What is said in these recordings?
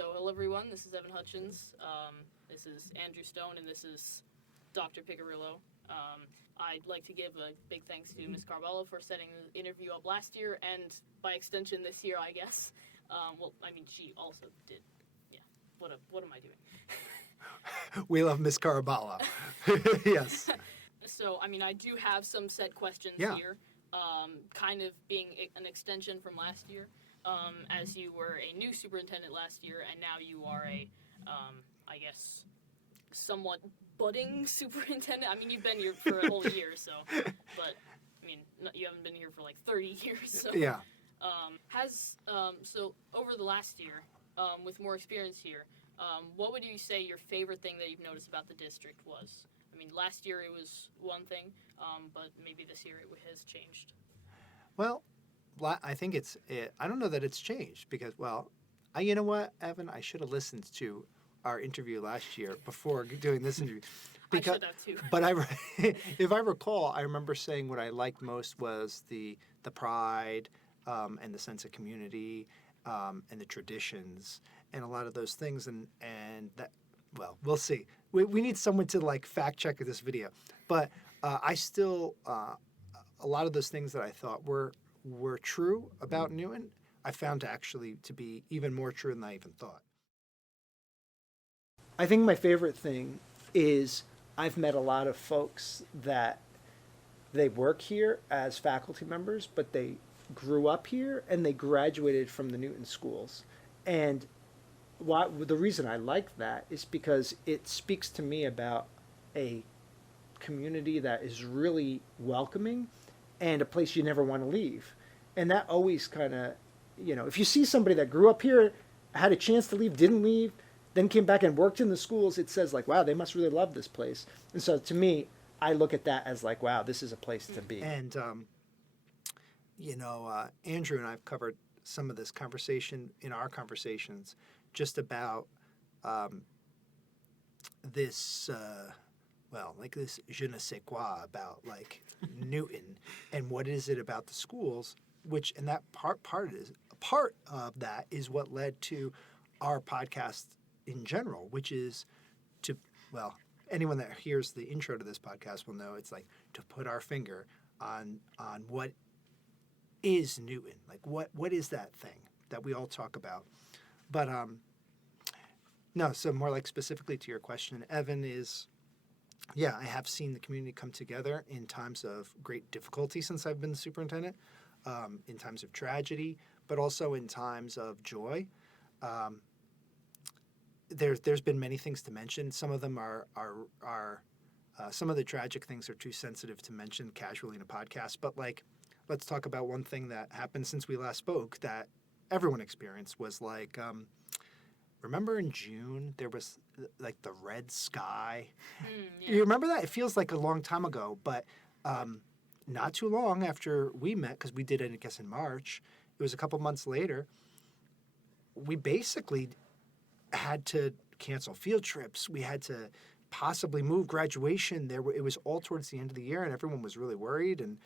So hello everyone, this is Evan Hutchins, this is Andrew Stone, and this is Dr. Piccirillo. I'd like to give a big thanks to Ms. Carvalho for setting the interview up last year, and by extension this year, I guess. She also did. Yeah, what am I doing? We love Miss Carvalho. Yes. So, I do have some set questions here, kind of being an extension from last year. As you were a new superintendent last year, and now you are a, somewhat budding superintendent. You've been here for a whole year, so, but, you haven't been here for like 30 years, so. Yeah. So over the last year, with more experience here, what would you say your favorite thing that you've noticed about the district was? Last year it was one thing, but maybe this year it has changed. Well, I think I don't know that it's changed because, you know what, Evan? I should have listened to our interview last year before doing this interview. Because, I should have too. But if I recall, I remember saying what I liked most was the pride and the sense of community and the traditions and a lot of those things. And that, we'll see. We need someone to fact check this video. But I still, a lot of those things that I thought were true about Newton, I found to be even more true than I even thought. I think my favorite thing is I've met a lot of folks that they work here as faculty members, but they grew up here and they graduated from the Newton schools. And the reason I like that is because it speaks to me about a community that is really welcoming and a place you never want to leave. And that always kind of, if you see somebody that grew up here, had a chance to leave, didn't leave, then came back and worked in the schools, it says wow, they must really love this place. And so to me, I look at that as wow, this is a place to be. And, Andrew and I have covered some of this conversation in our conversations just about this, this je ne sais quoi about Newton and what is it about the schools, and that part of that is what led to our podcast in general, which is anyone that hears the intro to this podcast will know it's to put our finger on what is Newton, what is that thing that we all talk about. But no, so more specifically to your question, Evan, is I have seen the community come together in times of great difficulty since I've been the superintendent, in times of tragedy, but also in times of joy. There's been many things to mention. Some of them are some of the tragic things are too sensitive to mention casually in a podcast. But let's talk about one thing that happened since we last spoke that everyone experienced was remember in June there was the red sky. Yeah. You remember that? It feels like a long time ago, but not too long after we met, because we did it, I guess, in March. It was a couple months later. We basically had to cancel field trips. We had to possibly move graduation. It was all towards the end of the year, and everyone was really worried, and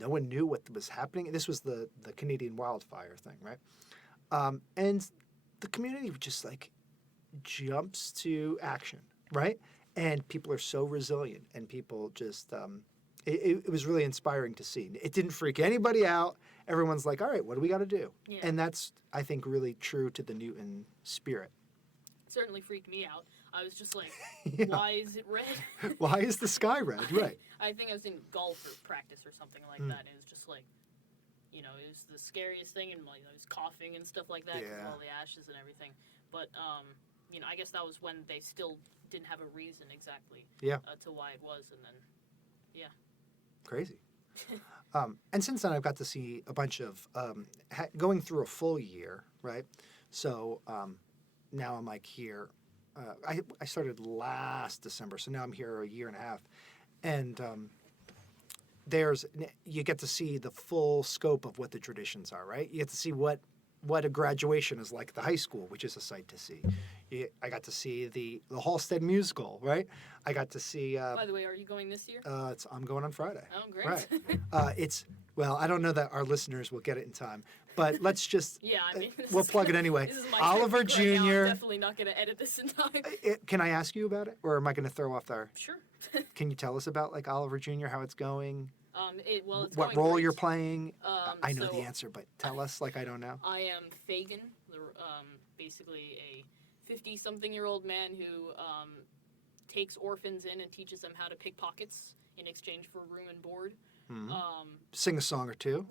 no one knew what was happening. This was the Canadian wildfire thing, right? And the community just jumps to action, right? And people are so resilient, and people just it was really inspiring to see. It didn't freak anybody out. Everyone's all right, what do we got to do? Yeah. And that's, I think, really true to the Newton spirit. It certainly freaked me out. I was just Yeah. Why is it red? Why is the sky red? Right. I think I was in golf or practice or something like that. It was just it was the scariest thing, and I was coughing and stuff like that because of all the ashes and everything. But I guess that was when they still didn't have a reason exactly. To why it was, and then Crazy. And since then, I've got to see a bunch of going through a full year, right? So now I'm here. I started last December, so now I'm here a year and a half, and you get to see the full scope of what the traditions are, right? You get to see what a graduation is like at the high school, which is a sight to see. I got to see the Halstead musical, right? I got to see. By the way, are you going this year? I'm going on Friday. Oh, great. Right. I don't know that our listeners will get it in time, but let's just Yeah, I mean, we'll plug it anyway. This is my Oliver technique right now. Jr. I'm definitely not going to edit this in time. Can I ask you about it, or am I going to throw off our? Sure. Can you tell us about like Oliver Jr. how it's going? It's what going role great. you're playing? I know so the answer, but tell us like I don't know. I am Fagin, basically a 50-something-year-old man who takes orphans in and teaches them how to pick pockets in exchange for room and board. Mhm. Sing a song or two.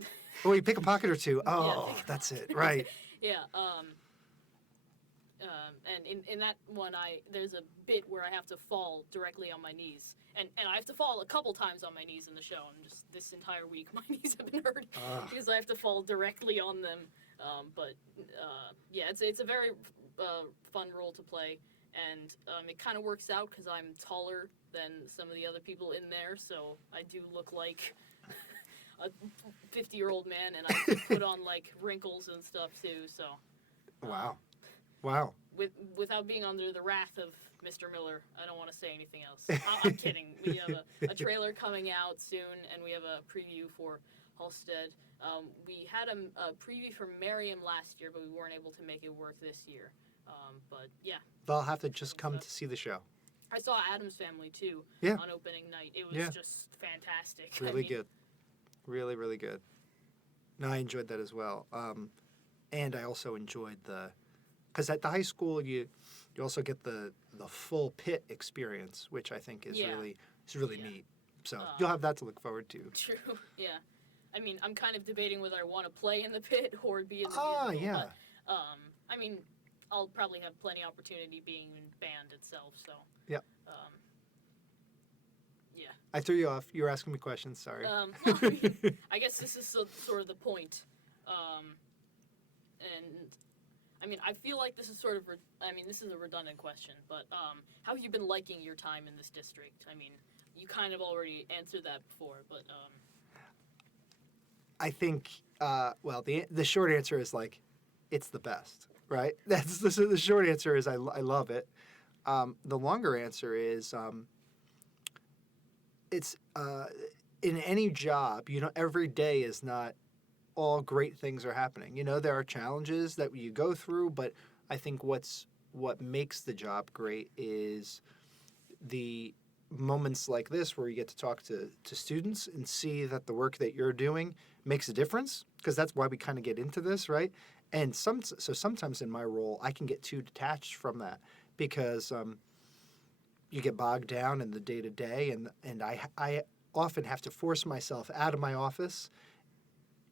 Oh, you pick a pocket or two. Oh, Yeah, that's it. Right. Yeah. And in that one, there's a bit where I have to fall directly on my knees, and I have to fall a couple times on my knees in the show. And just this entire week, my knees have been hurt because I have to fall directly on them. Yeah, it's a very fun role to play, and it kind of works out because I'm taller than some of the other people in there, so I do look like a 50-year-old man, and I put on like wrinkles and stuff too. So. Wow. Without being under the wrath of Mr. Miller, I don't want to say anything else. I'm kidding. We have a trailer coming out soon, and we have a preview for Halstead. We had a preview for Merriam last year, but we weren't able to make it work this year. But yeah. They'll have to just come to see the show. I saw Addams Family too Yeah. on opening night. It was just fantastic. Really good. Really, really good. No, I enjoyed that as well. And I also enjoyed because at the high school you also get the full pit experience, which I think is really neat. So you'll have that to look forward to. True. Yeah. I mean, I'm kind of debating whether I want to play in the pit or be in the musical. Yeah. But, I mean, I'll probably have plenty opportunity being in band itself. So. Yeah. Yeah. I threw you off. You were asking me questions. Sorry. Well, I mean, I guess this is sort of the point. And I mean, I feel like this is sort of, this is a redundant question, but how have you been liking your time in this district? I mean, you kind of already answered that before, but. I think, the short answer is like, it's the best, right? That's the short answer is I love it. The longer answer is it's in any job, every day is not all great things are happening. There are challenges that you go through, but I think what makes the job great is the moments like this where you get to talk to students and see that the work that you're doing makes a difference, because that's why we kind of get into this, right? And sometimes in my role, I can get too detached from that because you get bogged down in the day-to-day, and I often have to force myself out of my office,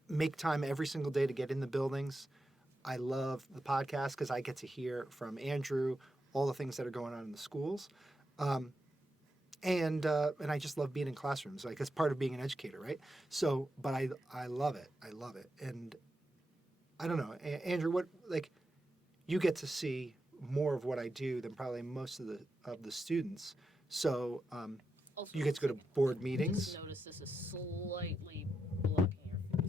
make time every single day to get in the buildings. I love the podcast because I get to hear from Andrew all the things that are going on in the schools. And I just love being in classrooms. Like, it's part of being an educator, right? So, but I love it. I love it. And I don't know, Andrew, you get to see more of what I do than probably most of the students. So Also, you get to go to board meetings. Just notice this is slightly blocking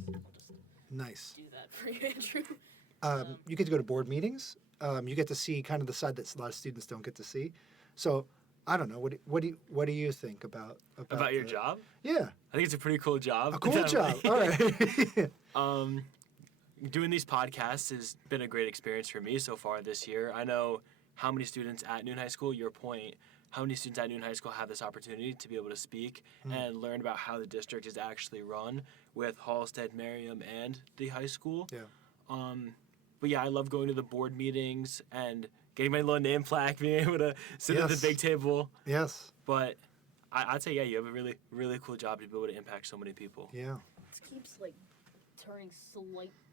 your face. I'll just Nice. do that for you, Andrew. You get to go to board meetings. You get to see kind of the side that a lot of students don't get to see. So I don't know. What do you think about your job? Yeah, I think it's a pretty cool job. a cool job. All right. Doing these podcasts has been a great experience for me so far this year. I know how many students at Noon High School, your point, how many students at Noon High School have this opportunity to be able to speak and learn about how the district is actually run with Halstead, Merriam, and the high school. Yeah. But yeah, I love going to the board meetings and getting my little name plaque, being able to sit at the big table. Yes. But I'd say, yeah, you have a really, really cool job to be able to impact so many people. Yeah. It keeps turning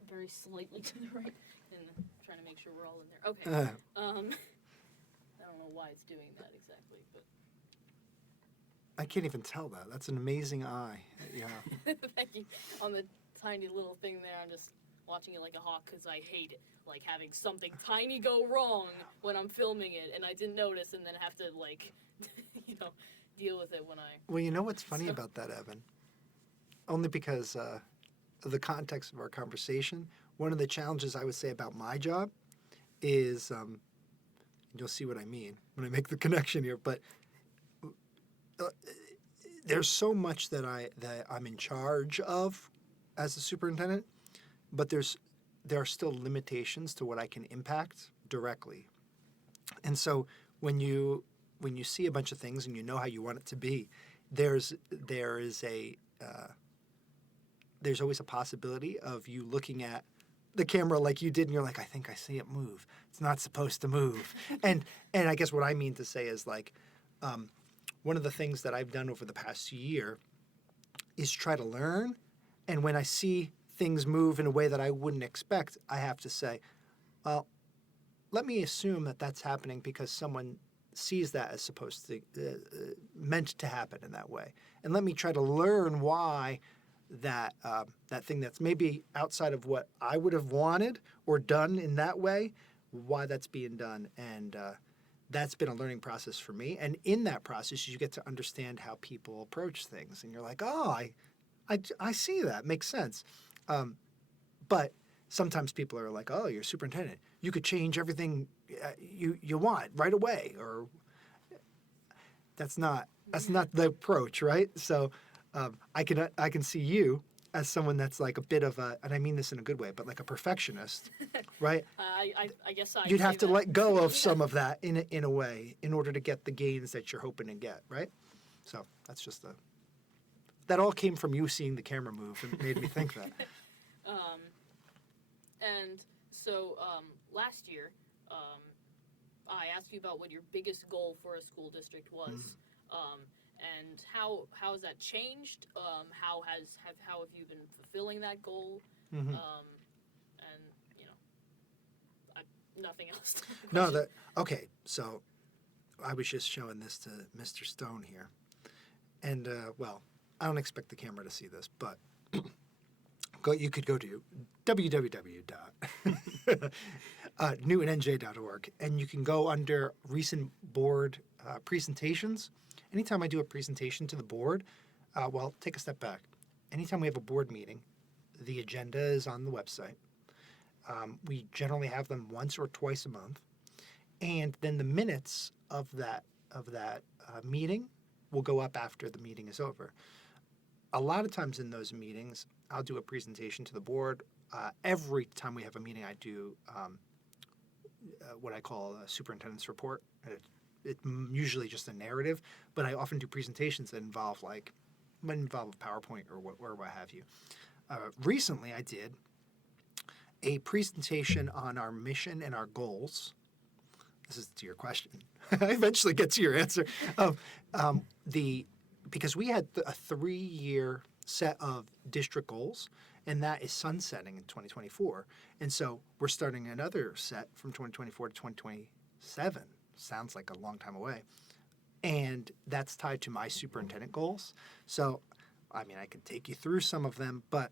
very slightly to the right, and trying to make sure we're all in there. Okay. I don't know why it's doing that exactly, but. I can't even tell that. That's an amazing eye. Yeah. Thank you. On the tiny little thing there, I'm just watching it like a hawk because I hate it. Having something tiny go wrong when I'm filming it, and I didn't notice, and then have to deal with it when I. Well, you know what's funny about that, Evan? Only because of the context of our conversation. One of the challenges I would say about my job is, you'll see what I mean when I make the connection here, but there's so much that I'm in charge of as a superintendent, but there's there are still limitations to what I can impact directly. And so when you see a bunch of things and you know how you want it to be, there's always a possibility of you looking at the camera like you did, and you're like, I think I see it move. It's not supposed to move. and I guess what I mean to say is like, one of the things that I've done over the past year is try to learn. And when I see things move in a way that I wouldn't expect, I have to say, well, let me assume that that's happening because someone sees that as supposed to, meant to happen in that way. And let me try to learn why that thing that's maybe outside of what I would have wanted or done in that way, why that's being done. And that's been a learning process for me. And in that process, you get to understand how people approach things. And you're like, oh, I see that. Makes sense. But sometimes people are like, oh, you're a superintendent. You could change everything you want right away. Or that's not the approach, right? So I can see you as someone that's like a bit of a, and I mean this in a good way, but like a perfectionist, right? I guess I. You'd have to let go of some of that in a way in order to get the gains that you're hoping to get, right? So that's just that all came from you seeing the camera move and made me think that. And so last year, I asked you about what your biggest goal for a school district was, and how has that changed? How have you been fulfilling that goal? Mm-hmm. And nothing else. No, okay. So I was just showing this to Mr. Stone here, and well, I don't expect the camera to see this, but you could go to www.newtonnj.org, and you can go under recent board presentations. Anytime I do a presentation to the board, well, take a step back. Anytime we have a board meeting, the agenda is on the website. We generally have them once or twice a month, and then the minutes of that meeting will go up after the meeting is over. A lot of times in those meetings, I'll do a presentation to the board. Every time we have a meeting, I do what I call a superintendent's report. It's usually just a narrative, but I often do presentations that involve a PowerPoint or what have you. Recently, I did a presentation on our mission and our goals. This is to your question. I eventually get to your answer. Because we had a 3-year set of district goals, and that is sunsetting in 2024. And so we're starting another set from 2024 to 2027. Sounds like a long time away. And that's tied to my superintendent goals. So, I mean, I could take you through some of them, but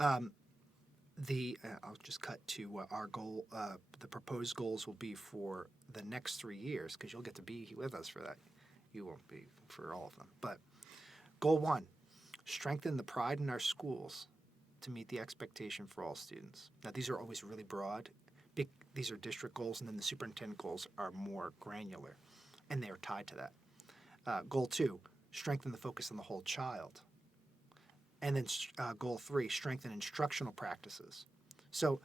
I'll just cut to what our goal, the proposed goals will be for the next 3 years, because you'll get to be with us for that. You won't be for all of them. But goal 1, strengthen the pride in our schools to meet the expectation for all students. Now, these are always really broad. These are district goals, and then the superintendent goals are more granular, and they are tied to that. Goal 2, strengthen the focus on the whole child. And then goal 3, strengthen instructional practices. So,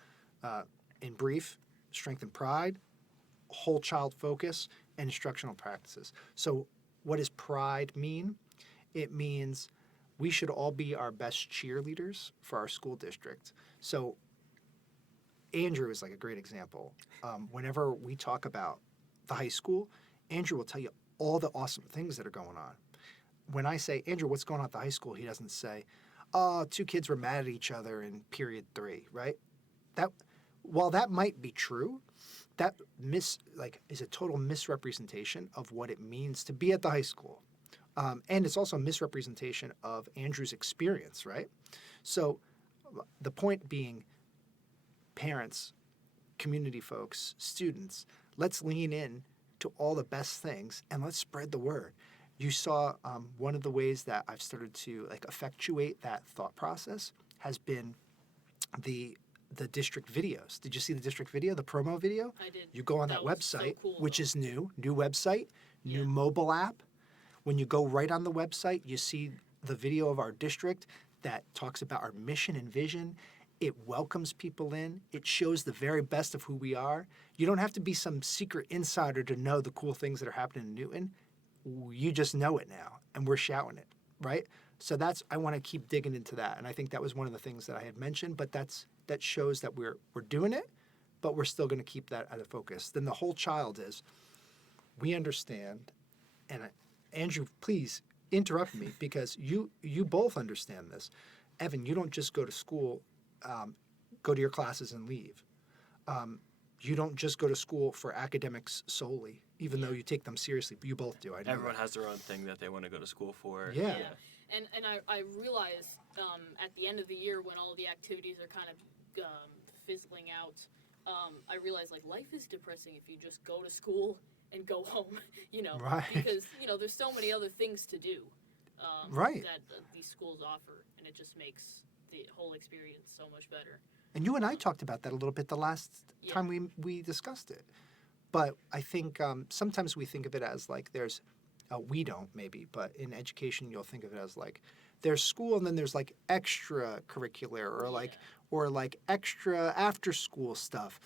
in brief, strengthen pride, whole child focus, and instructional practices. So what does pride mean? It means we should all be our best cheerleaders for our school district. So Andrew is like a great example. Whenever we talk about the high school, Andrew will tell you all the awesome things that are going on. When I say, Andrew, what's going on at the high school? He doesn't say, oh, 2 kids were mad at each other in period 3, right? While that might be true, that is a total misrepresentation of what it means to be at the high school. And it's also a misrepresentation of Andrew's experience, right? So the point being, parents, community folks, students, let's lean in to all the best things and let's spread the word. You saw one of the ways that I've started to effectuate that thought process has been the district videos. Did you see the district video, the promo video? I did. You go on that was so website, cool, which though. is new website, new mobile app. When you go right on the website, you see the video of our district that talks about our mission and vision, It welcomes people in. It shows the very best of who we are. You don't have to be some secret insider to know the cool things that are happening in Newton. You just know it now, and we're shouting it, right? So I want to keep digging into that, and I think that was one of the things that I had mentioned. But that shows that we're doing it, but we're still going to keep that at a focus. Then the whole child is, we understand, and Andrew, please interrupt me because you both understand this. Evan, you don't just go to school, go to your classes and leave. You don't just go to school for academics solely, even though you take them seriously. You both do. I know Everyone that. has their own thing that they want to go to school for. Yeah. And I realized at the end of the year when all the activities are kind of fizzling out, I realized like life is depressing if you just go to school and go home, Right. because there's so many other things to do Right. that these schools offer, and it just makes the whole experience so much better. And you and I talked about that a little bit the last time we discussed it. But I think sometimes we think of it as like there's, we don't maybe, but in education you'll think of it as like there's school and then there's like extracurricular or like extra after school stuff.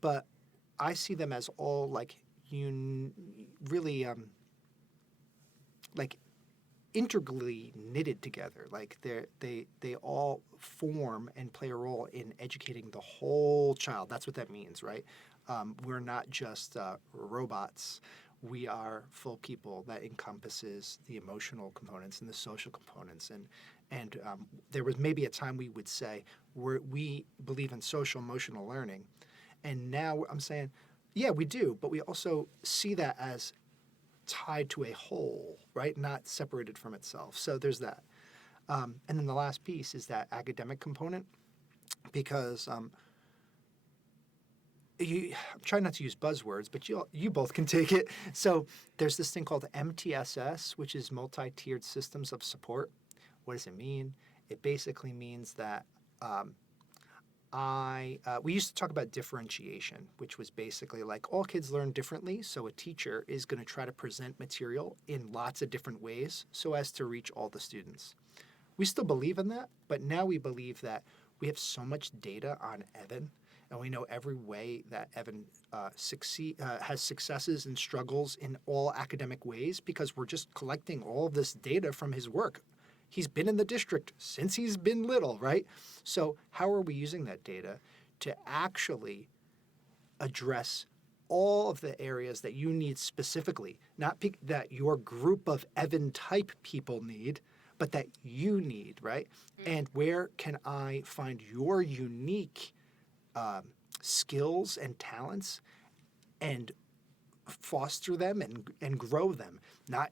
But I see them as all like really like integrally knitted together. Like they all form and play a role in educating the whole child. That's what that means, right? We're not just robots. We are full people that encompasses the emotional components and the social components. And there was maybe a time we would say we believe in social emotional learning. And now I'm saying, yeah, we do, but we also see that as tied to a whole, right? Not separated from itself. So there's that. And then the last piece is that academic component, because I'm trying not to use buzzwords, but you both can take it. So there's this thing called MTSS, which is multi-tiered systems of support. What does it mean? It basically means that we used to talk about differentiation, which was basically like all kids learn differently, so a teacher is going to try to present material in lots of different ways so as to reach all the students. We still believe in that, but now we believe that we have so much data on Evan, and we know every way that Evan has successes and struggles in all academic ways because we're just collecting all of this data from his work. He's been in the district since he's been little, right? So how are we using that data to actually address all of the areas that you need specifically, not that your group of Evan-type people need, but that you need, right? And where can I find your unique skills and talents and foster them and grow them? Not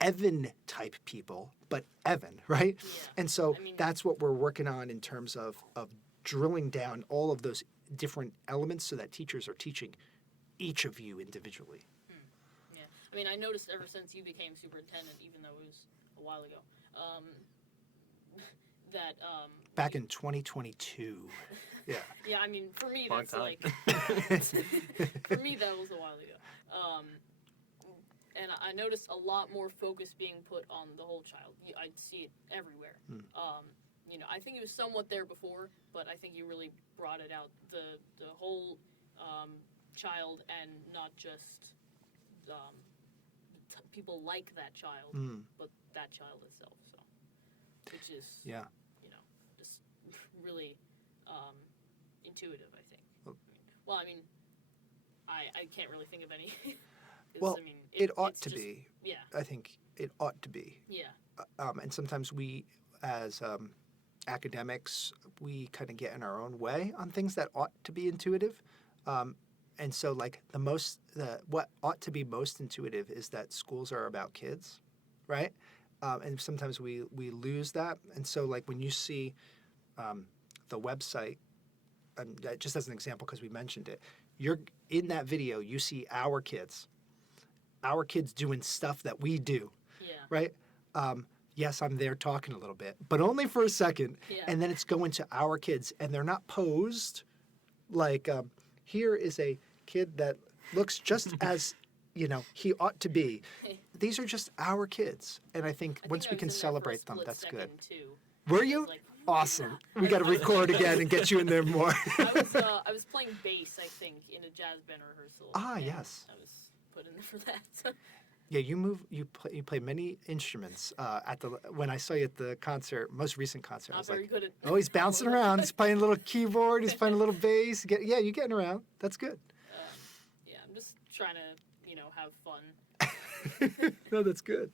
Evan-type people, but Evan, right? Yeah. And so that's what we're working on in terms of drilling down all of those different elements so that teachers are teaching each of you individually. Yeah. I noticed ever since you became superintendent, even though it was a while ago, that... Back in 2022. Yeah. Yeah, for me, Long that's time. like... for me, that was a while ago. And I noticed a lot more focus being put on the whole child. I see it everywhere. I think it was somewhat there before, but I think you really brought it out. The whole child and not just people like that child, but that child itself. So, which is just really intuitive, I think. I can't really think of any. Well, it ought to just, be. Yeah. I think it ought to be. Yeah. And sometimes we, as academics, we kind of get in our own way on things that ought to be intuitive. And so, like what ought to be most intuitive is that schools are about kids, right? And sometimes we lose that. And so, like when you see the website, just as an example, because we mentioned it, you're in that video. You see our kids doing stuff that we do, right? Yes, I'm there talking a little bit, but only for a second. Yeah. And then it's going to our kids, and they're not posed like, here is a kid that looks just as, he ought to be. These are just our kids. And I think once we can celebrate them, that's good. Too. Were you? Like, Awesome. We got to record again and get you in there more. I was playing bass, I think, in a jazz band rehearsal. Ah, and yes. I was put in there for that. Yeah, you play many instruments. When I saw you at the concert, most recent concert, I Not was very like, good at. oh, he's bouncing around. He's playing a little keyboard. He's playing a little bass. Yeah, you're getting around. That's good. Yeah, I'm just trying to, have fun. No, that's good.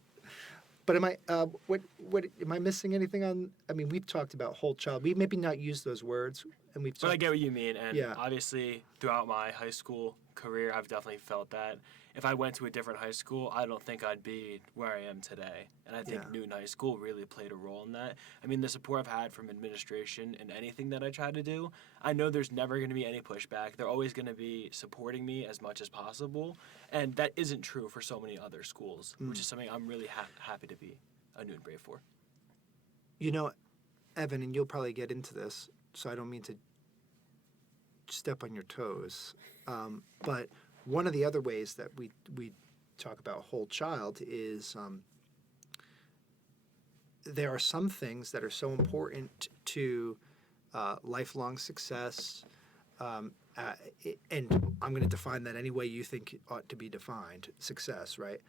But am I am I missing anything on? I mean, we've talked about whole child. We maybe not use those words, and we've. But I get what you mean, and Yeah. obviously throughout my high school career, I've definitely felt that. If I went to a different high school, I don't think I'd be where I am today. And I think Yeah. Newton High School really played a role in that. I mean, the support I've had from administration and anything that I try to do, I know there's never going to be any pushback. They're always going to be supporting me as much as possible. And that isn't true for so many other schools, which is something I'm really happy to be a Newton Brave for. Evan, and you'll probably get into this, so I don't mean to step on your toes, but one of the other ways that we talk about whole child is there are some things that are so important to lifelong success, and I'm going to define that any way you think ought to be defined, success, right?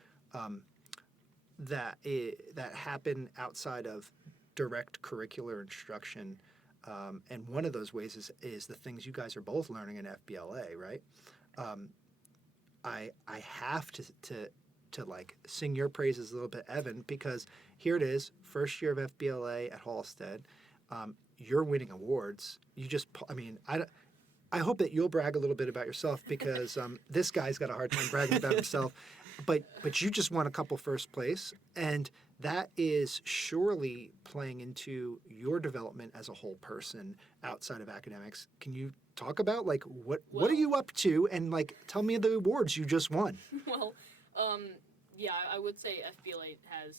That happen outside of direct curricular instruction, and one of those ways is the things you guys are both learning in FBLA, right? I have to like sing your praises a little bit, Evan, because here it is, first year of FBLA at Halstead. You're winning awards. I hope that you'll brag a little bit about yourself because this guy's got a hard time bragging about himself. But you just won a couple first place, and that is surely playing into your development as a whole person outside of academics. Can you talk about what are you up to, and tell me the awards you just won? Well, yeah, I would say FBLA has,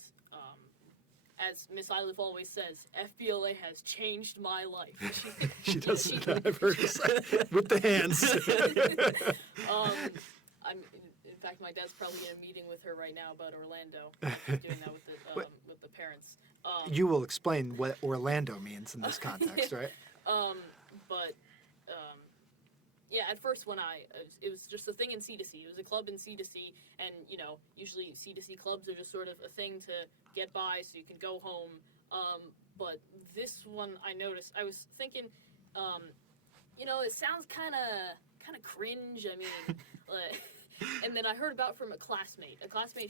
as Miss Iliff always says, FBLA has changed my life. She does. I've heard her say with the hands. In fact, my dad's probably in a meeting with her right now about Orlando. Doing that with the parents. You will explain what Orlando means in this context, right? Yeah, at first it was just a thing in C2C. It was a club in C2C, and usually C2C clubs are just sort of a thing to get by so you can go home. But this one I noticed, I was thinking, it sounds kind of cringe. I mean, and then I heard about from a classmate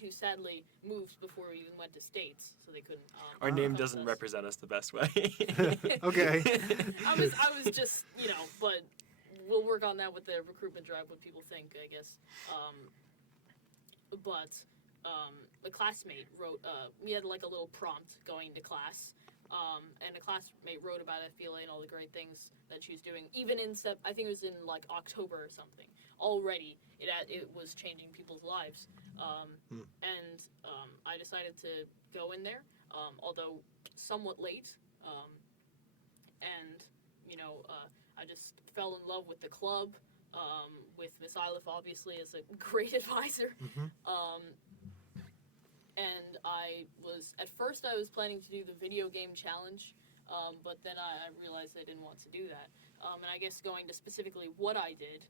who sadly moved before we even went to States, so they couldn't. Our name come doesn't with us. represent us the best way. Okay. I was just, but we'll work on that with the recruitment drive, what people think, I guess. But a classmate wrote, we had a little prompt going to class, and a classmate wrote about FBLA and all the great things that she was doing, even I think it was in October or something. Already, it was changing people's lives. And I decided to go in there, although somewhat late, and, I just fell in love with the club, with Miss Iliff obviously as a great advisor. And at first I was planning to do the video game challenge, but then I realized I didn't want to do that. And I guess going to specifically what I did,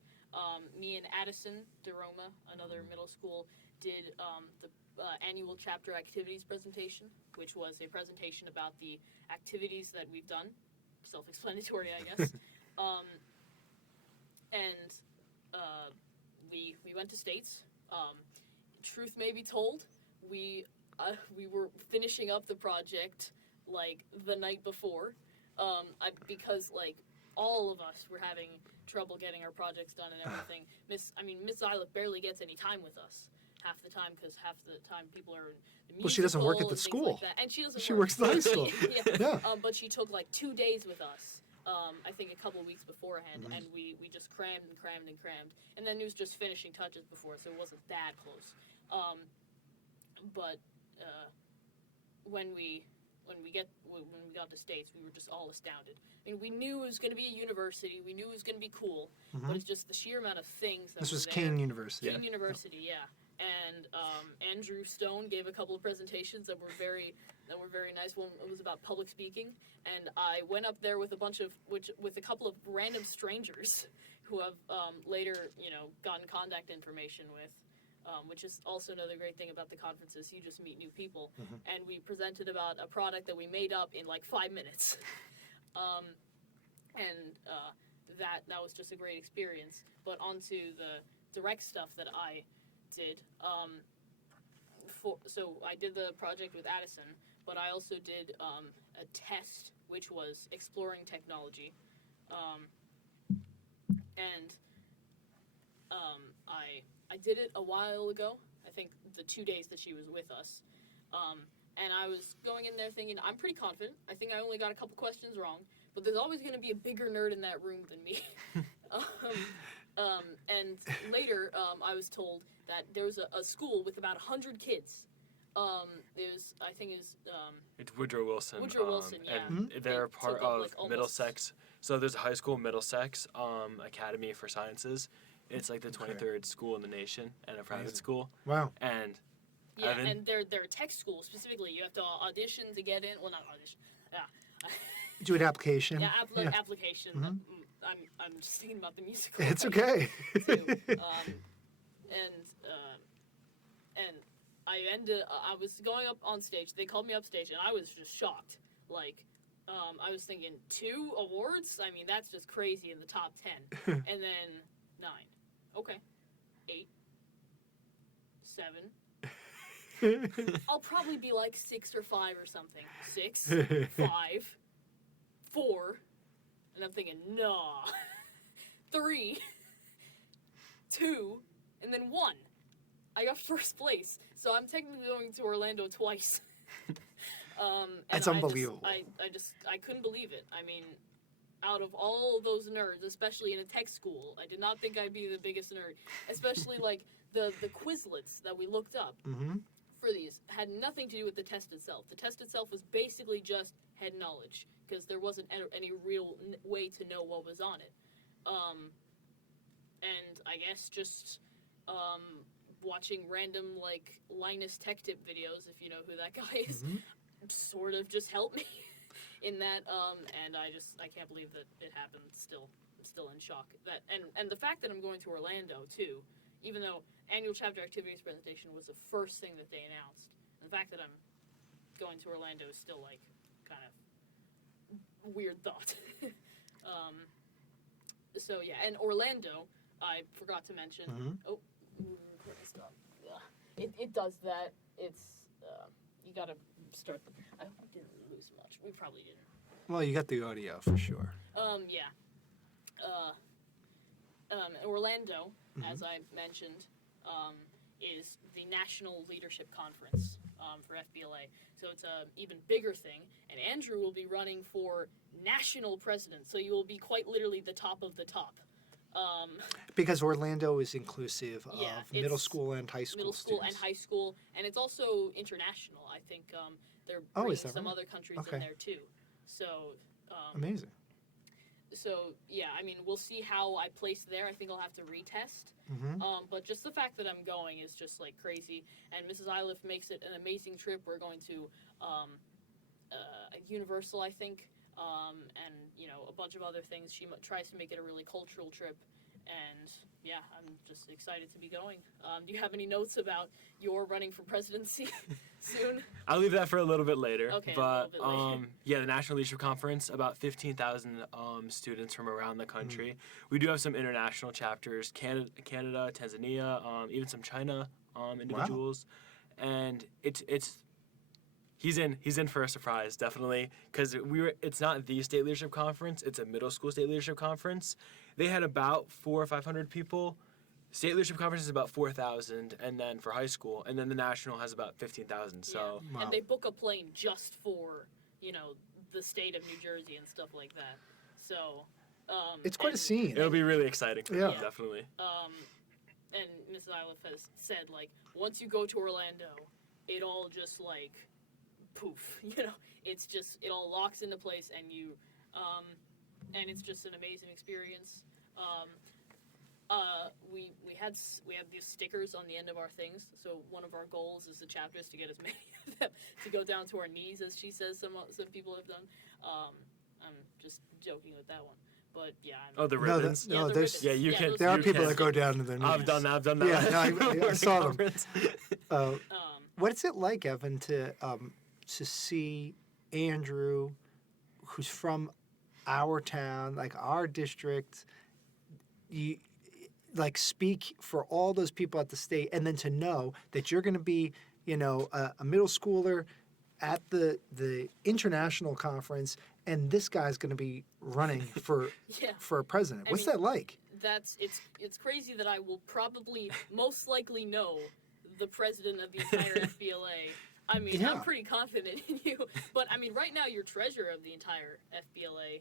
me and Addison DeRoma, another middle school, did the annual chapter activities presentation, which was a presentation about the activities that we've done. Self-explanatory, I guess. And we went to States. Truth may be told, we were finishing up the project the night before, because all of us were having trouble getting our projects done and everything. Miss Iliff barely gets any time with us half the time, because half the time people are in the musical. Well, she doesn't work at the and things school. like that. And she doesn't. She work. works at the high school. Yeah. But she took 2 days with us. I think a couple of weeks beforehand, and we just crammed and crammed and crammed, and then it was just finishing touches before, so it wasn't that close. But when we when we got to States, we were just all astounded. I mean, we knew it was going to be a university. We knew it was going to be cool, but it's just the sheer amount of things that This were was there. Kean University. Kean University, yeah. And Andrew Stone gave a couple of presentations that were very nice. One was about public speaking, and I went up there with a couple of random strangers who I've later gotten contact information with, which is also another great thing about the conferences. You just meet new people, and we presented about a product that we made up in like 5 minutes, that was just a great experience. But onto the direct stuff that I did. So I did the project with Addison, but I also did a test, which was exploring technology, and I did it a while ago. I think the 2 days that she was with us, and I was going in there thinking I'm pretty confident. I think I only got a couple questions wrong, but there's always going to be a bigger nerd in that room than me. And later, I was told that there was a school with about 100 kids. It's Woodrow Wilson. Woodrow Wilson, yeah. And they're They part took up, of like, almost- Middlesex. So there's a high school, Middlesex Academy for Sciences. It's like the 23rd school in the nation and a private Amazing. school. Wow. And Yeah, Evan? and they're a tech school specifically. You have to audition to get in. Well, not audition. Yeah. Do an application. Yeah, Yeah. application. Mhm. I'm just thinking about the musical. It's okay. Too. And I was going up on stage. They called me up stage, and I was just shocked. Like, I was thinking 2 awards. I mean, that's just crazy in the top 10. And then 9. Okay. 8. 7. I'll probably be like 6 or 5 or something. 6, 5, 4, and I'm thinking, nah. 3, 2, and then 1. I got first place, so I'm technically going to Orlando twice. That's unbelievable. I couldn't believe it. I mean, out of all those nerds, especially in a tech school, I did not think I'd be the biggest nerd. Especially like the Quizlets that we looked up. For these had nothing to do with the test itself. The test itself was basically just head knowledge because there wasn't any real way to know what was on it. And I guess just watching random like Linus Tech Tip videos, if you know who that guy is, sort of just helped me in that. And I can't believe that it happened. I'm still in shock. That and the fact that I'm going to Orlando too. Even though annual chapter activities presentation was the first thing that they announced, the fact that I'm going to Orlando is still like kind of weird thought. So yeah, and Orlando, I forgot to mention. Oh, stop. It does that. It's you gotta start. I hope we didn't lose much. We probably didn't. Well, you got the audio for sure. Yeah. Orlando, as I mentioned, is the National Leadership Conference for FBLA. So it's a even bigger thing. And Andrew will be running for national president. So you will be quite literally the top of the top. Because Orlando is inclusive of Yeah, middle it's school and high school Middle school students. and high school. And it's also international. I think they're Oh, bringing is that some right? other countries Okay. in there too. So Amazing. So yeah, I mean, we'll see how I place there. I think I'll have to retest. But just the fact that I'm going is just like crazy. And Mrs. Iliff makes it an amazing trip. We're going to Universal, I think, and a bunch of other things. She tries to make it a really cultural trip. And yeah, I'm just excited to be going. Do you have any notes about your running for presidency soon? I'll leave that for a little bit later. Okay, a But little bit later. yeah, the National Leadership Conference, about 15,000 students from around the country. We do have some international chapters: Canada, Tanzania, even some China individuals, and he's in for a surprise, definitely, because it's not the state leadership conference; it's a middle school state leadership conference. They had about 400 or 500 people. State leadership conference is about 4,000, and then for high school, and then the national has about 15,000. So Yeah. Wow. And they book a plane just for the state of New Jersey and stuff like that. So It's quite a and- scene. it'll be really exciting for Yeah. them, definitely. And Mrs. Iliff has said, like, once you go to Orlando, it all just like poof, it's just, it all locks into place, and and it's just an amazing experience. We have these stickers on the end of our things. So one of our goals is the chapters to get as many of them to go down to our knees, as she says some people have done. I'm just joking with that one, but yeah. The ribbons. Yeah, the there's ribbons. Yeah, you Yeah, can. those there are are people the that go down to their knees. I've done that. Yeah, no, I saw them. Conference. What's it like, Evan, to see Andrew, who's from our town, like our district, you like speak for all those people at the state, and then to know that you're going to be, a middle schooler at the international conference, and this guy's going to be running for Yeah. for president. What's that like? It's crazy that I will probably most likely know the president of the entire FBLA. I mean, Yeah. I'm pretty confident in you, but I mean, right now you're treasurer of the entire FBLA.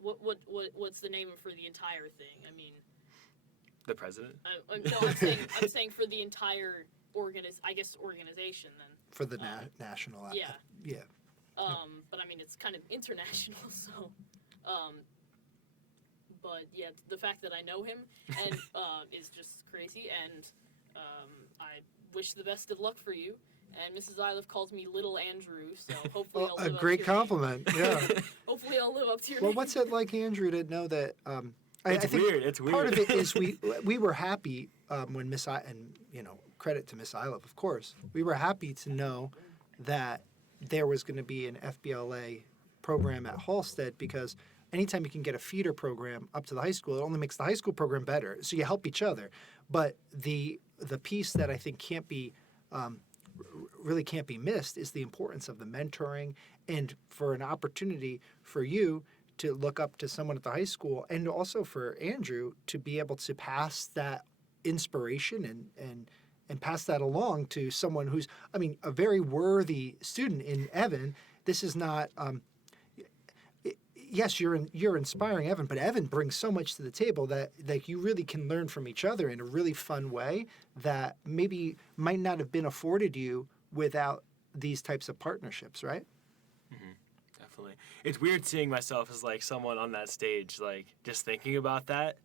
What's the name for the entire thing? I mean, The president. I'm saying for the entire organization then. For the national. Yeah. Yeah. But I mean, it's kind of international, so. But yeah, the fact that I know him and is just crazy, and I wish the best of luck for you. And Mrs. Iliff calls me Little Andrew, so hopefully I'll A live up great to your name. compliment. Yeah. Hopefully I'll live up to your Well, name. what's it like, Andrew, to know that? I It's think weird. It's weird. part of it is we were happy when Miss and credit to Miss Iliff, of course. We were happy to know that there was going to be an FBLA program at Halstead, because anytime you can get a feeder program up to the high school, it only makes the high school program better. So you help each other. But the piece that I think really can't be missed is the importance of the mentoring, and for an opportunity for you to look up to someone at the high school, and also for Andrew to be able to pass that inspiration and pass that along to someone who's, I mean, a very worthy student in Evan. This is not, yes, you're inspiring Evan, but Evan brings so much to the table that you really can learn from each other in a really fun way that maybe might not have been afforded you without these types of partnerships, right? Definitely. It's weird seeing myself as like someone on that stage, like just thinking about that.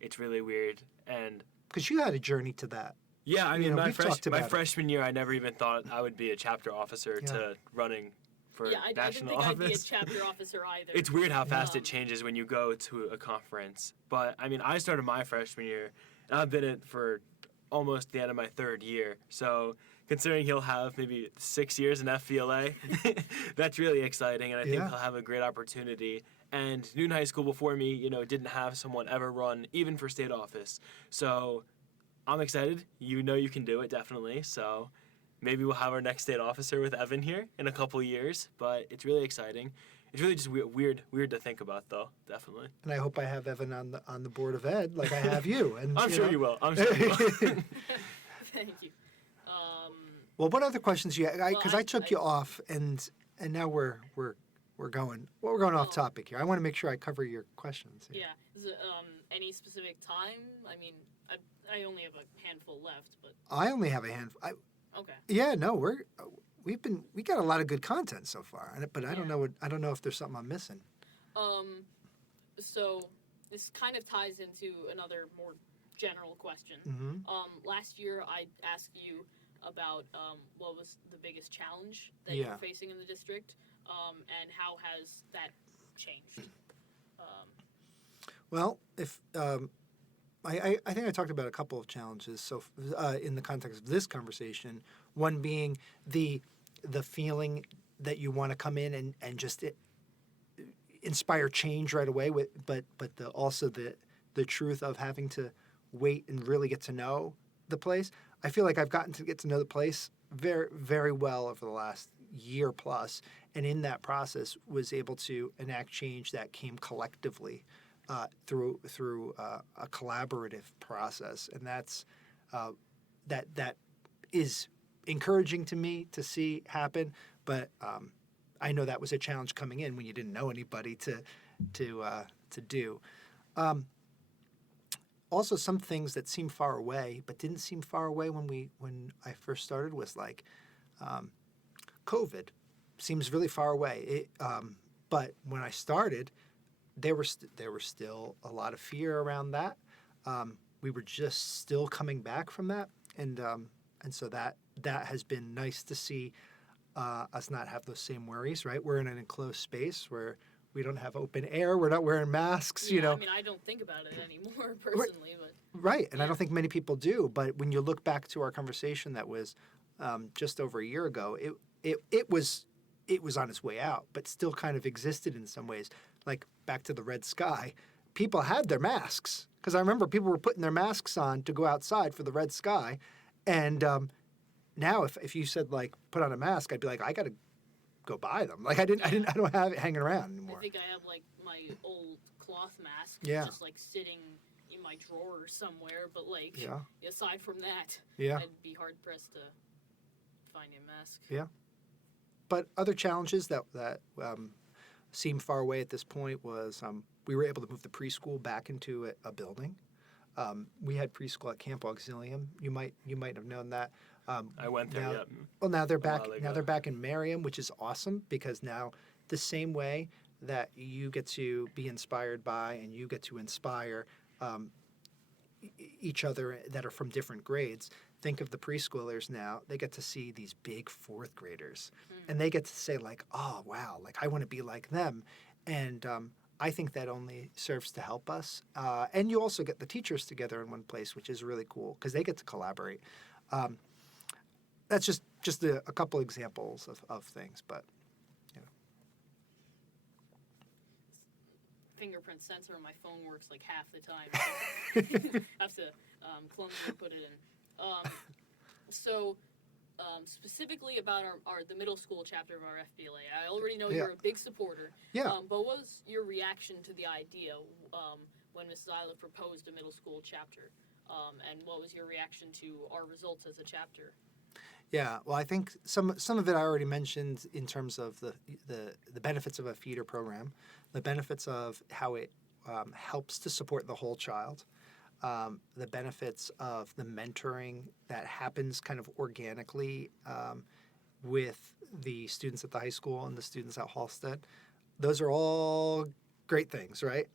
It's really weird. And Because you had a journey to that. yeah, I mean, we've talked about it. freshman year, I never even thought I would be a chapter officer to running for Yeah, I didn't national think I'd be a office. chapter officer either. It's weird how fast Um, it changes when you go to a conference. But I mean, I started my freshman year, and I've been in it for almost the end of my third year. So considering he'll have maybe 6 years in FBLA, that's really exciting, and I think Yeah. he'll have a great opportunity. And Newton High School before me, didn't have someone ever run even for state office. So I'm excited. You can do it, definitely. So maybe we'll have our next state officer with Evan here in a couple years, but it's really exciting. It's really just weird to think about, though, definitely. And I hope I have Evan on the board of ed like I have you. And I'm sure you will. I'm sure you will. Thank you. Well, what other questions you? Because Well, I took you off, and now we're going. Well, we're going off topic here. I want to make sure I cover your questions. Yeah. Is it, any specific time? I mean, I only have a handful left, but I only have a handful. okay. Yeah, no, we got a lot of good content so far, but I don't Yeah. know. I don't know if there's something I'm missing. So this kind of ties into another more general question. Mm-hmm. Last year I asked you about what was the biggest challenge that you Yeah. were facing in the district, and how has that changed? Well, if I think I talked about a couple of challenges. So in the context of this conversation, one being the feeling that you want to come in and just inspire change right away, but also the truth of having to wait and really get to know the place. I feel like I've gotten to get to know the place very, very well over the last year plus, and in that process was able to enact change that came collectively through a collaborative process, and that's that is encouraging to me to see happen. But I know that was a challenge coming in when you didn't know anybody to do. Also, some things that seem far away, but didn't seem far away when I first started was like, COVID. Seems really far away. But when I started, there were still a lot of fear around that. We were just still coming back from that, and so that has been nice to see us not have those same worries. Right, we're in an enclosed space where we don't have open air. We're not wearing masks. Yeah, I mean, I don't think about it anymore personally, but right, and I yeah. don't think many people do. But when you look back to our conversation that was just over a year ago, it was on its way out, but still kind of existed in some ways. Like back to the red sky, people had their masks because I remember people were putting their masks on to go outside for the red sky, and now if you said like put on a mask, I'd be like I gotta go buy them. Like I don't have it hanging around anymore. I think I have like my old cloth mask Yeah. just like sitting in my drawer somewhere, but like Yeah. aside from that, Yeah. I'd be hard pressed to find a mask. Yeah. But other challenges that seem far away at this point was we were able to move the preschool back into a building. We had preschool at Camp Auxilium. You might have known that. I went there. Now, Yep. Well, now they're A back. while Now ago. they're back in Merriam, which is awesome because now the same way that you get to be inspired by and you get to inspire each other that are from different grades. Think of the preschoolers now. They get to see these big fourth graders, and they get to say like, "Oh, wow! Like I want to be like them," and I think that only serves to help us. And you also get the teachers together in one place, which is really cool because they get to collaborate. That's just a couple examples of things, but you know. Fingerprint sensor on my phone works like half the time. So I have to clumsily put it in. So specifically about the middle school chapter of our FBLA, I already know Yeah. you're a big supporter. Yeah. But what was your reaction to the idea when Mrs. Isla proposed a middle school chapter? And what was your reaction to our results as a chapter? Yeah, well, I think some of it I already mentioned in terms of the benefits of a feeder program, the benefits of how it helps to support the whole child, the benefits of the mentoring that happens kind of organically with the students at the high school and the students at Halstead. Those are all great things, right?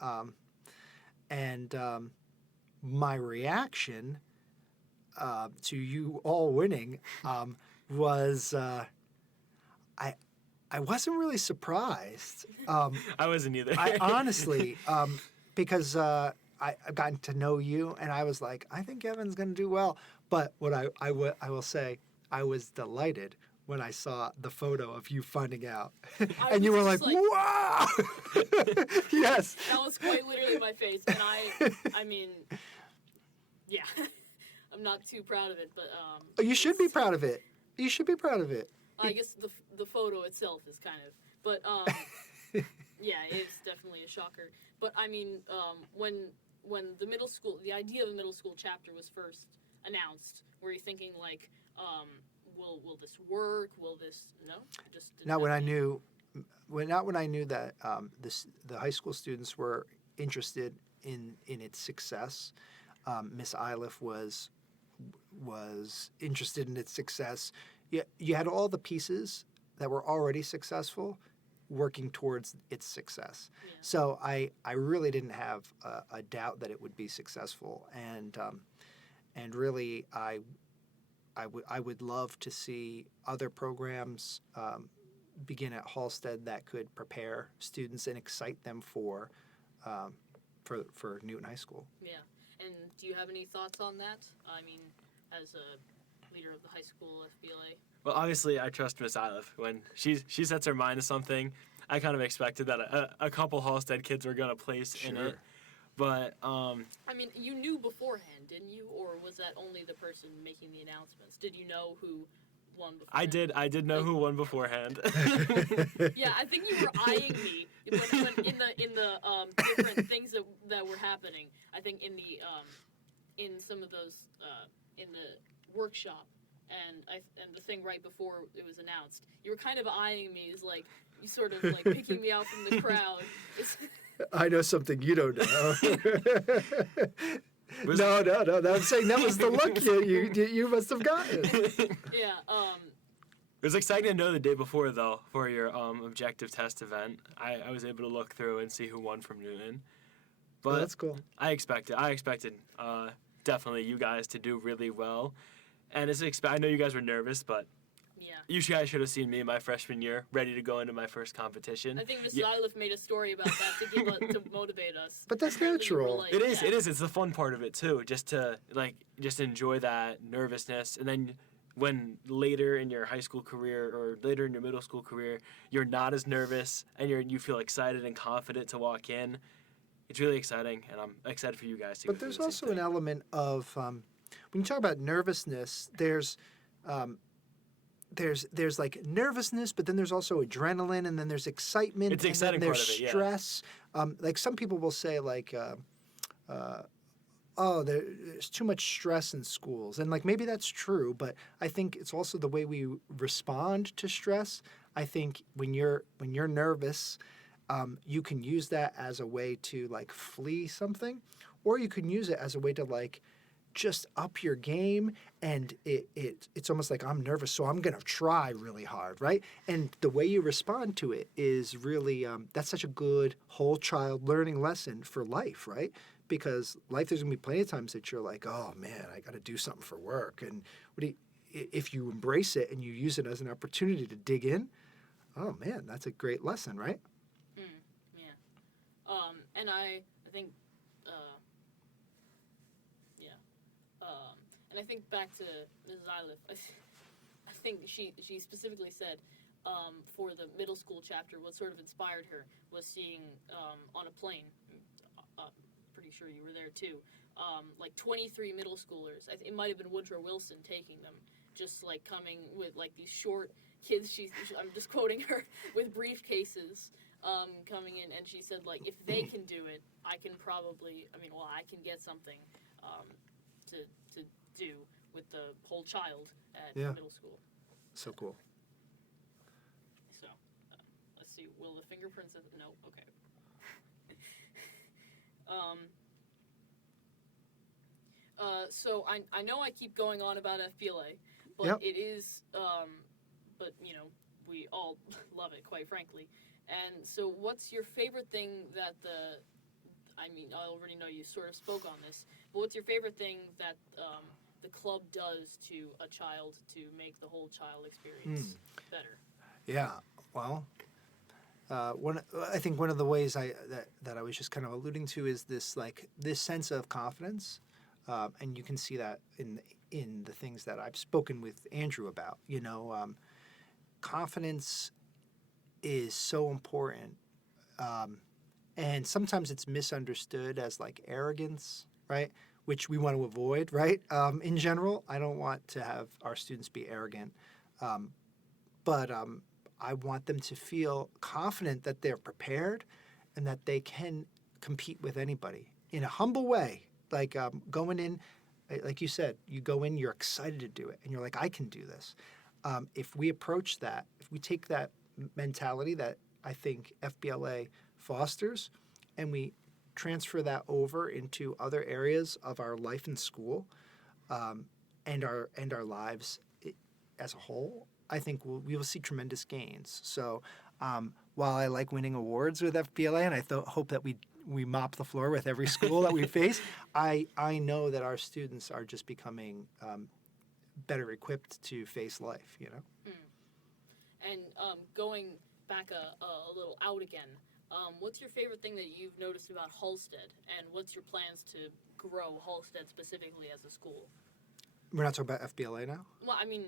And my reaction to you all winning was I wasn't really surprised. I wasn't either. I honestly, because I've gotten to know you, and I was like, I think Evan's going to do well. But what I will say, I was delighted when I saw the photo of you finding out, and you were like, "Wow!" Yes. That was quite literally my face, and I mean, yeah, I'm not too proud of it, but You should be proud of it. You should be proud of it. I guess the photo itself is kind of, but yeah, it's definitely a shocker. But I mean, when the idea of a middle school chapter was first announced, were you thinking like, will this work? Will this just didn't Not when I happen? knew, not when I knew that the high school students were interested in its success. Miss Iliff was interested in its success. You had all the pieces that were already successful working towards its success. Yeah. So I really didn't have a doubt that it would be successful, and really I would love to see other programs begin at Halstead that could prepare students and excite them for Newton High School. Yeah, and do you have any thoughts on that? I mean, as a leader of the high school FBLA. Well, obviously, I trust Miss Iliff. When she sets her mind to something, I kind of expected that a couple Halstead kids were going to place in it. But I mean, you knew beforehand, didn't you? Or was that only the person making the announcements? Did you know who won beforehand? I did know who won beforehand. Yeah, I think you were eyeing me when in the different things that were happening. I think in some of those in the workshop and the thing right before it was announced, you were kind of eyeing me as like you sort of like picking me out from the crowd. I know something you don't know. No. I'm saying that was the look you must have gotten. Yeah. It was exciting to know the day before, though, for your objective test event. I was able to look through and see who won from Newton. But That's cool. I expected definitely you guys to do really well. And I know you guys were nervous, but Yeah. you guys should have seen me my freshman year, ready to go into my first competition. I think Mrs. Iliff made a story about that to motivate us. But that's Apparently we were natural. like, It is. yeah. It is. It's the fun part of it too. Just to enjoy that nervousness, and then when later in your high school career or later in your middle school career, you're not as nervous and you feel excited and confident to walk in. It's really exciting, and I'm excited for you guys to. But there's also an element of when you talk about nervousness, there's like nervousness, but then there's also adrenaline, and then there's excitement, It's the and exciting then there's part of it, yeah. stress. Like some people will say, like, oh, there's too much stress in schools, and like maybe that's true, but I think it's also the way we respond to stress. I think when you're nervous, you can use that as a way to like flee something, or you can use it as a way to like just up your game, and it's almost like I'm nervous, so I'm gonna try really hard, right? And the way you respond to it is really that's such a good whole child learning lesson for life, right? Because life, there's gonna be plenty of times that you're like, oh man, I got to do something for work, and if you embrace it and you use it as an opportunity to dig in, oh man, that's a great lesson, right? And I think, and I think back to Mrs. Iliff, I think she specifically said for the middle school chapter, what sort of inspired her was seeing on a plane, pretty sure you were there too, like 23 middle schoolers, it might have been Woodrow Wilson taking them, just like coming with like these short kids, I'm just quoting her, with briefcases. Coming in, and she said, like, if they can do it, I can get something to do with the whole child at middle school. So cool. So, let's see, will the fingerprints, no, okay. So I know I keep going on about FBLA, but it is, but, you know, we all love it, quite frankly. And so what's your favorite thing that I already know you sort of spoke on this, but what's your favorite thing that the club does to a child to make the whole child experience better? Yeah, well, I think one of the ways that I was just kind of alluding to is this sense of confidence, and you can see that in the things that I've spoken with Andrew about. You know, confidence is so important, and sometimes it's misunderstood as like arrogance, right? Which we want to avoid, right? In general, I don't want to have our students be arrogant, but I want them to feel confident that they're prepared and that they can compete with anybody in a humble way. Like going in, like you said, you go in, you're excited to do it, and you're like, I can do this. If we approach that, if we take that mentality that I think FBLA fosters, and we transfer that over into other areas of our life in school, and our lives as a whole, I think we will see tremendous gains. So while I like winning awards with FBLA, and I hope that we mop the floor with every school that we face, I know that our students are just becoming better equipped to face life, you know? And going back a little out again, what's your favorite thing that you've noticed about Halstead, and what's your plans to grow Halstead specifically as a school? We're not talking about FBLA now? Well, I mean...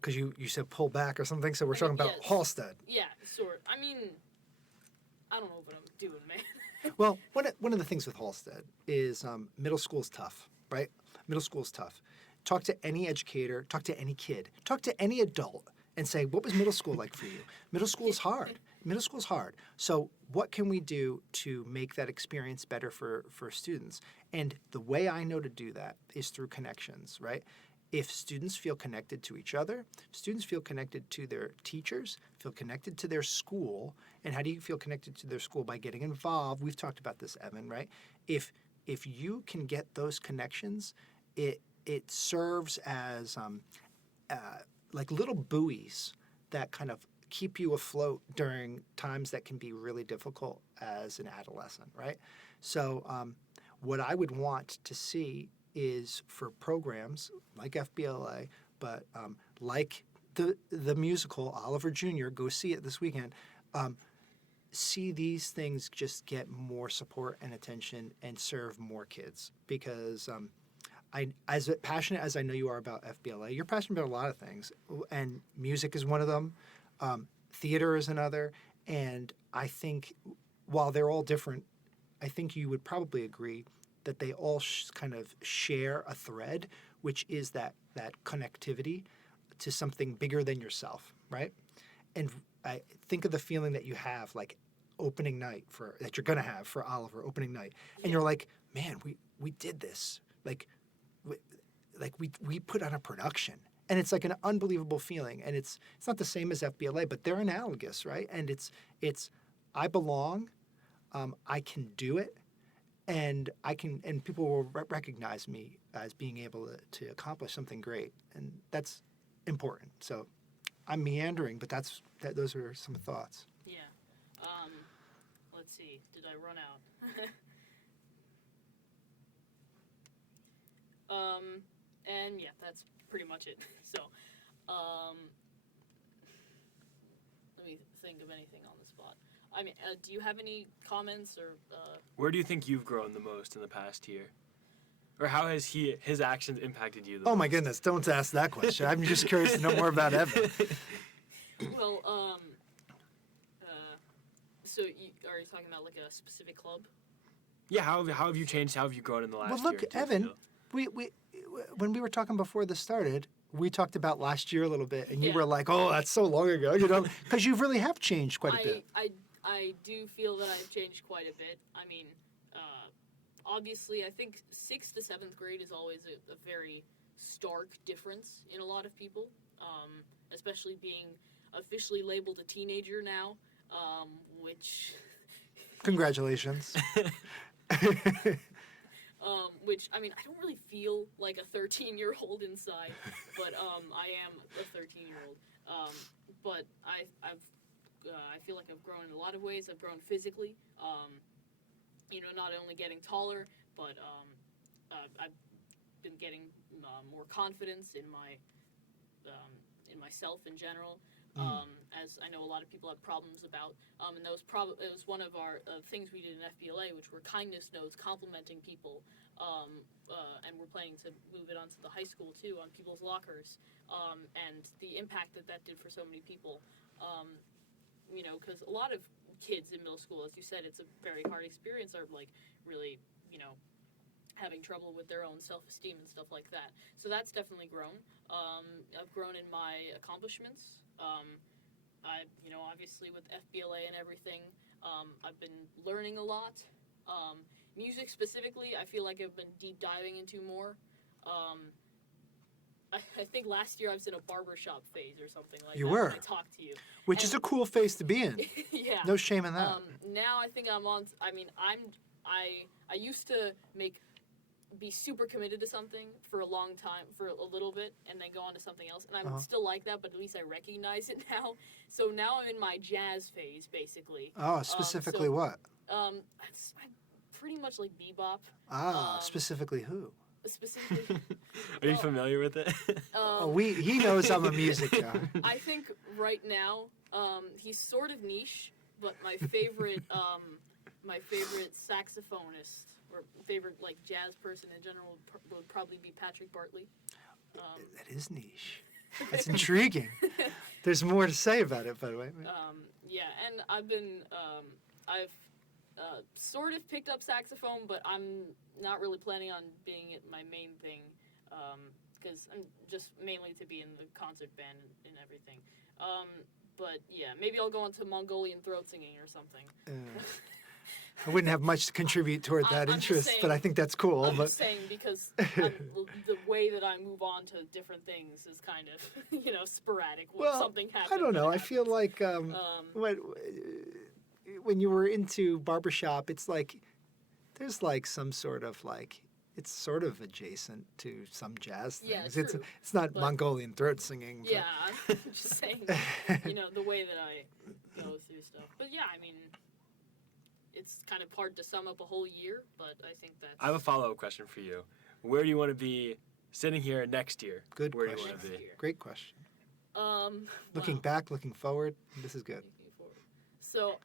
Because you said pull back or something, so we're talking about Halstead. Yeah, sort. I mean, I don't know what I'm doing, man. Well, one of the things with Halstead is middle school's tough, right? Middle school's tough. Talk to any educator, talk to any kid, talk to any adult, and say, what was middle school like for you? Middle school is hard. Middle school's hard. So what can we do to make that experience better for students? And the way I know to do that is through connections, right? If students feel connected to each other, students feel connected to their teachers, feel connected to their school, and how do you feel connected to their school? By getting involved. We've talked about this, Evan, right? If you can get those connections, it serves as like little buoys that kind of keep you afloat during times that can be really difficult as an adolescent, right? So what I would want to see is for programs like FBLA, but like the musical Oliver Jr., go see it this weekend, see these things just get more support and attention and serve more kids. Because as passionate as I know you are about FBLA, you're passionate about a lot of things, and music is one of them. Theater is another, and I think while they're all different, I think you would probably agree that they all kind of share a thread, which is that connectivity to something bigger than yourself, right? And I think of the feeling that you have, like opening night that you're gonna have for Oliver, opening night, and you're like, man, we did this, like we put on a production. And it's like an unbelievable feeling, and it's not the same as FBLA, but they're analogous, right? And it's I belong, I can do it, and people will recognize me as being able to accomplish something great, and that's important. So I'm meandering, but those are some thoughts. Yeah. Let's see. Did I run out? And yeah, that's pretty much it. So, let me think of anything on the spot. I mean, do you have any comments or? Where do you think you've grown the most in the past year? Or how has his actions impacted you the Oh most? my goodness, don't ask that question. I'm just curious to know more about Evan. Well, so are you talking about like a specific club? Yeah, how have you changed? How have you grown in the last Well, year? look, do you Evan, feel? we when we were talking before this started, we talked about last year a little bit, and you Yeah. were like, "Oh, that's so long ago," because you really have changed quite a bit. I do feel that I've changed quite a bit. I mean, obviously, I think 6th to 7th grade is always a very stark difference in a lot of people, especially being officially labeled a teenager now, which Congratulations. which, I mean, I don't really feel like a 13-year-old inside, but I am a 13-year-old. But I feel like I've grown in a lot of ways. I've grown physically, not only getting taller, but I've been getting more confidence in myself in general. As I know a lot of people have problems about, and it was one of our things we did in FBLA, which were kindness notes complimenting people, and we're planning to move it onto the high school too, on people's lockers, and the impact that did for so many people, because a lot of kids in middle school, as you said, it's a very hard experience, are like really, having trouble with their own self-esteem and stuff like that. So that's definitely grown. I've grown in my accomplishments. Obviously with FBLA and everything, I've been learning a lot. Music specifically, I feel like I've been deep diving into more. I think last year I was in a barbershop phase or something like You that. were. When I talked to you. Which is a cool phase to be in. Yeah. No shame in that. Now I think I'm on. I mean, I used to be super committed to something for a long time, for a little bit, and then go on to something else. And I'm still like that, but at least I recognize it now. So now I'm in my jazz phase, basically. Oh, specifically what? I pretty much like bebop. Specifically who? Specifically. Are you familiar with it? He knows I'm a music guy. I think right now, he's sort of niche, but my favorite saxophonist or favorite like jazz person in general would probably be Patrick Bartley. That is niche. That's intriguing. There's more to say about it, by the way. Yeah, and I've sort of picked up saxophone, but I'm not really planning on being it my main thing, because I'm just mainly to be in the concert band and everything. But yeah, maybe I'll go into Mongolian throat singing or something. I wouldn't have much to contribute toward that I'm interest, just but I saying- think that's cool. I'm But just saying because the way that I move on to different things is kind of, sporadic. When something happens. I don't know. I feel like when you were into barbershop, it's like there's like some sort of like it's sort of adjacent to some jazz things. Yeah, It's true, not but- Mongolian throat singing. But Yeah, I'm just saying, the way that I go through stuff. But yeah, I mean, it's kind of hard to sum up a whole year, but I think that's... I have a follow-up question for you. Where do you want to be sitting here next year? Good Where do you question. want to be? Next year. Great question. Looking wow. back, looking forward, this is good. Looking forward. So,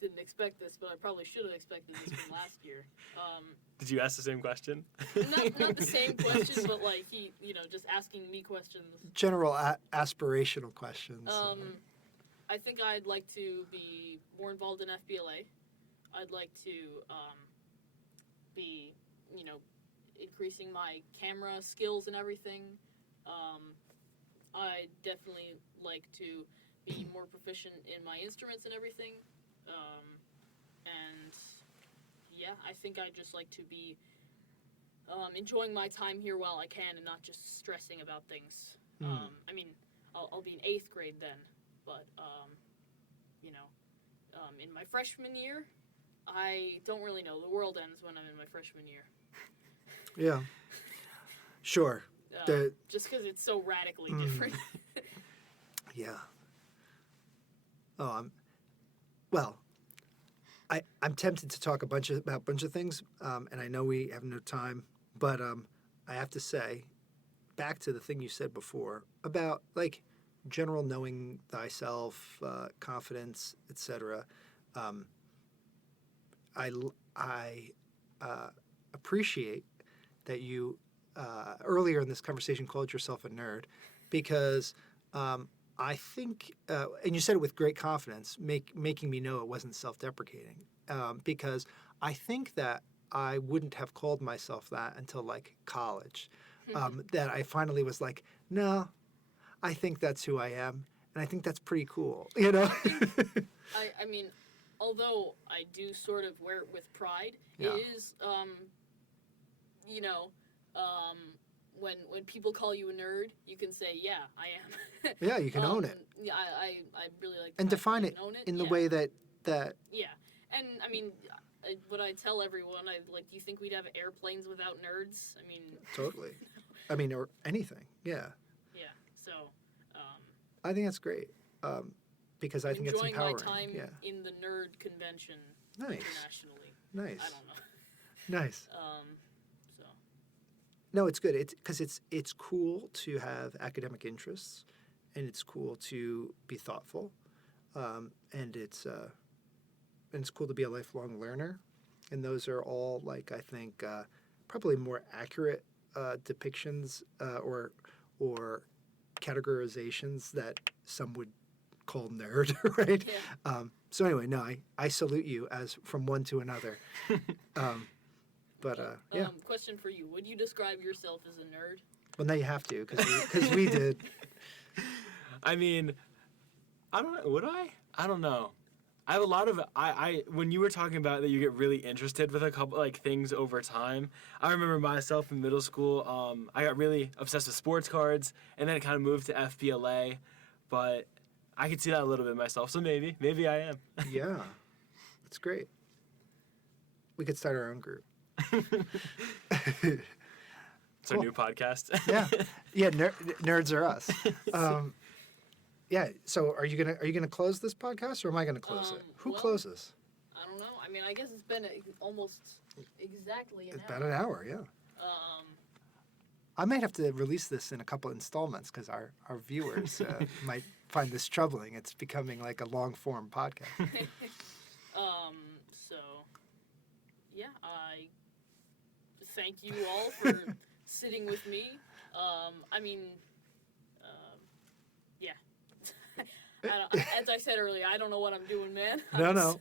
didn't expect this, but I probably should have expected this from last year. Did you ask the same question? Not the same question, but like he, just asking me questions. General aspirational questions. I think I'd like to be more involved in FBLA. I'd like to be, increasing my camera skills and everything. I'd definitely like to be more proficient in my instruments and everything. And yeah, I think I'd just like to be enjoying my time here while I can and not just stressing about things. I mean, I'll be in 8th grade then, but in my freshman year, I don't really know. The world ends when I'm in my freshman year. Yeah. Sure. Just because it's so radically different. Yeah. Oh, I'm tempted to talk about a bunch of things, and I know we have no time, but I have to say, back to the thing you said before about like general knowing thyself, confidence, etc. I appreciate that you earlier in this conversation called yourself a nerd, because I think, and you said it with great confidence, making me know it wasn't self-deprecating, because I think that I wouldn't have called myself that until like college, that I finally was like, no, I think that's who I am, and I think that's pretty cool, I mean, although I do sort of wear it with pride, Yeah. it is, when people call you a nerd, you can say, yeah, I am. Yeah, you can own it. Yeah, I really like to And define it own in the yeah. way that Yeah, and I mean, what I tell everyone, do you think we'd have airplanes without nerds? I mean, totally. I mean, or anything. Yeah. yeah. So, I think that's great, because I think it's enjoying empowering. my time Yeah. in the nerd convention Nice. internationally. Nice. I don't know. Nice. So. No, it's good. It's because it's cool to have academic interests, and it's cool to be thoughtful, and it's cool to be a lifelong learner, and those are all like I think probably more accurate depictions or categorizations that some would call nerd, right? Yeah. So anyway, no, I salute you as from one to another. Yeah. Question for you: would you describe yourself as a nerd? Well, now you have to because we did. I mean, I don't know. Would I? I don't know. I have a lot of I when you were talking about that you get really interested with a couple like things over time. I remember myself in middle school. I got really obsessed with sports cards, and then it kind of moved to FBLA, but I could see that a little bit myself. So maybe I am. Yeah, that's great. We could start our own group. It's our new podcast. Yeah. Nerds are us. Yeah. So are you gonna close this podcast, or am I gonna close it? Who well, closes? I don't know. I mean, I guess it's been almost exactly an It's hour. about an hour. Yeah. I might have to release this in a couple installments because our viewers might find this troubling. It's becoming like a long form podcast. So, yeah, I thank you all for sitting with me. I mean, yeah. As I said earlier, I don't know what I'm doing, man. No.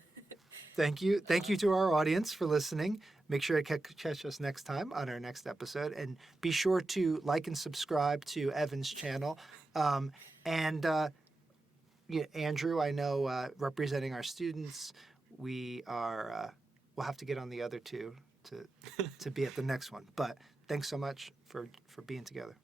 Thank you to our audience for listening. Make sure to catch us next time on our next episode, and be sure to like and subscribe to Evan's channel. And Andrew, I know representing our students, we'll have to get on the other two to be at the next one. But thanks so much for being together.